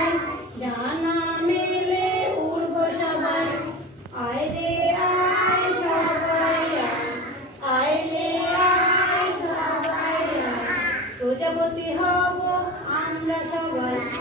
সবাই, ডানা মেলে উড়ব সবাই। আয় রে আয় সবাই আয় রে আয় সবাই আয়, প্রজাপতি হব আমরা সবাই।